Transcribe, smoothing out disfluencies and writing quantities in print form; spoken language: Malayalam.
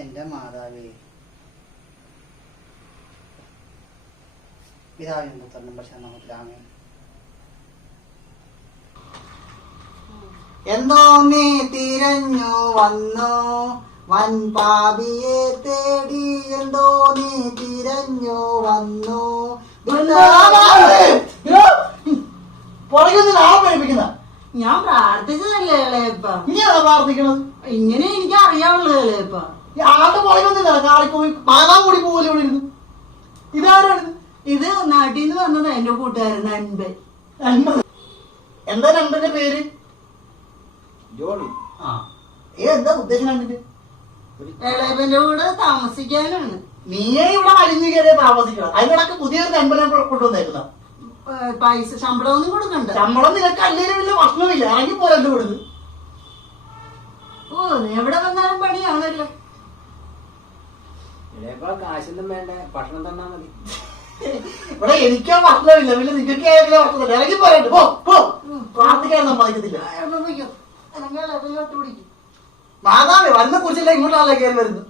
എന്റെ മാതാവേ, പിതാവിനും പുത്രനും പരിശുദ്ധാത്മാവിനും എന്തോ നീ തിരഞ്ഞു വന്നു വൻ പാപിയെ തേടി, എന്തോ നീ തിരഞ്ഞു വന്നു. ഞാൻ പ്രാർത്ഥിച്ചതല്ലേ ഇളയപ്പ, ഇങ്ങനെയാണോ പ്രാർത്ഥിക്കണത്? ഇങ്ങനെ എനിക്ക് അറിയാവുള്ളൂ ഇളയപ്പ. ആളുടെ പുറകൊന്നില്ല, കാളിപ്പോയി മാതാ കൂടി പോകല്ലേ ഇവിടെ ഇരുന്ന്. ഇതാരാണ്? ഇത് നാട്ടിൽ നിന്ന് വന്നത് എന്റെ കൂട്ടുകാരൻ അൻപൻ. എന്താ നമ്പറിന്റെ പേര്? ജോണി. ആ, എന്താ ഉദ്ദേശം കണ്ടിട്ട്? ഇളയപ്പന്റെ കൂടെ താമസിക്കാനാണ്. നീയേ ഇവിടെ വലിഞ്ഞു കയറിയ താമസിക്കണം. അതിനിടക്ക് പുതിയൊരു നമ്പരെ കൊണ്ടുവന്നേക്കുന്ന പൈസ ശമ്പളമൊന്നും കൊടുക്കണ്ട. ശമ്പളം നിനക്ക് അല്ലേലും വലിയ ഭക്ഷണമില്ല, ഇറങ്ങി പോരല്ലോ ഇവിടുന്ന്. ഓ, നീ എവിടെ വന്നാലും പണിയാണല്ലോ. കാശൊന്നും വേണ്ട, ഭക്ഷണം തന്നാ മതി. ഇവിടെ എനിക്കാ ഭക്ഷണമില്ല, പിന്നെ നിങ്ങൾക്ക് ഏതെങ്കിലും ഭക്ഷണമില്ല. ഇറങ്ങി പോരണ്ട്, പോ പോ. പ്രാർത്ഥിക്കാൻ സമ്മതിക്കത്തില്ല. മാതാവേ, വന്നെ കുറിച്ചല്ല ഇങ്ങോട്ടാണല്ലോ കയറി വരുന്നത്.